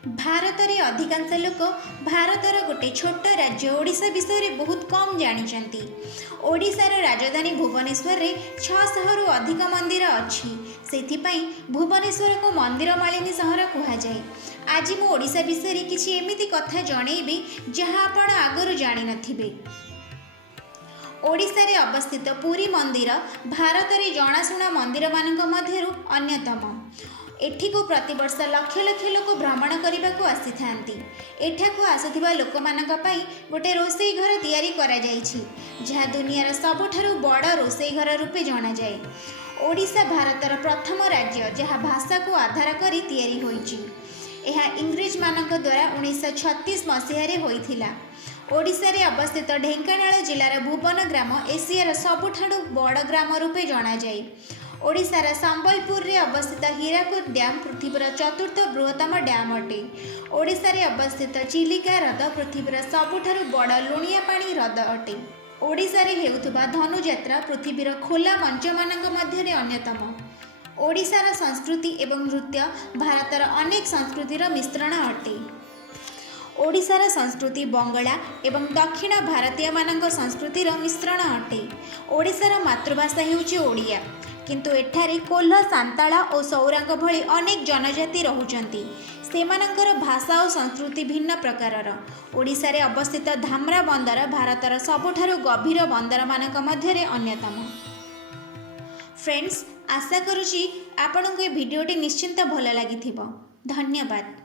भारत रे अधिकांश लोक भारतर गोटे छोट राज्य ओडिशा विषय में बहुत कम जानते। ओडिशार राजधानी भुवनेश्वर रे 600 रु अधिक मंदिर अच्छी से भुवनेश्वर को मंदिर मालिनी सहर कहुए। आज मु ओडिशा विषय में किसी एमिति कथा जनइबी जहाँ आपण आगरू जानि नथिबे। ओडिशा रे अवस्थित पुरी मंदिर भारत रे जनाशुना मंदिर मानक मध्यरु अन्यतम। एठिको प्रतिवर्ष लक्ष लक्ष लोक भ्रमण करने को आसी थांती। एठाकू आसुथिबा लोक मानक पई गोटे रोसई घर तैयारी करा जायछि, जहाँ दुनियार सबुठारु बड़ रोसई घर रूपे जना जाए। ओडिशा भारतर प्रथम राज्य जहाँ भाषा को आधार करी तैयारी होइछि। एहा इंग्रेज मानक द्वारा 1936 मसीहारे होइथिला। ओडिशा रे अवस्थित ढेंकानाल जिलार भुवन ग्राम एशियार सबुठारु बड़ ग्राम रूपे जना जाए। ओडिशार संबलपुर रे अवस्थित हीराकुद डैम पृथ्वीर चतुर्थ बृहत्तम डैम अटे। ओडिशा रे अवस्थित चिलिका हृद पृथ्वीर सबुठारु बड़ लुणिया पानी हृद अटे। ओडिशा रे हेउथुबा धनुଯାत्रा पृथ्वीर खोला मंचमानक मध्यरे अन्यतम। ओडिशार संस्कृति एवं नृत्य भारतर अनेक संस्कृतिर मिश्रण अटे। ओडिशार संस्कृति बंगला एवं दक्षिण भारतीय मानक संस्कृतिर मिश्रण अटे। ओडिशार मातृभाषा हेउछि ओडिया, किंतु एठारे कोल्ह, सांताला और सौरांग भली अनेक जनजाति रहुचंती। सेमानंकर भाषा और संस्कृति भिन्न प्रकारर। ओडिशा रे अवस्थित धामरा बंदर भारतर सबुठारु गभीर बंदर मानक मध्यरे अन्यतम। फ्रेंड्स, आशा करुछि आपनकु ए भिडियोटी निश्चिंत भल लागिथिबो। धन्यवाद।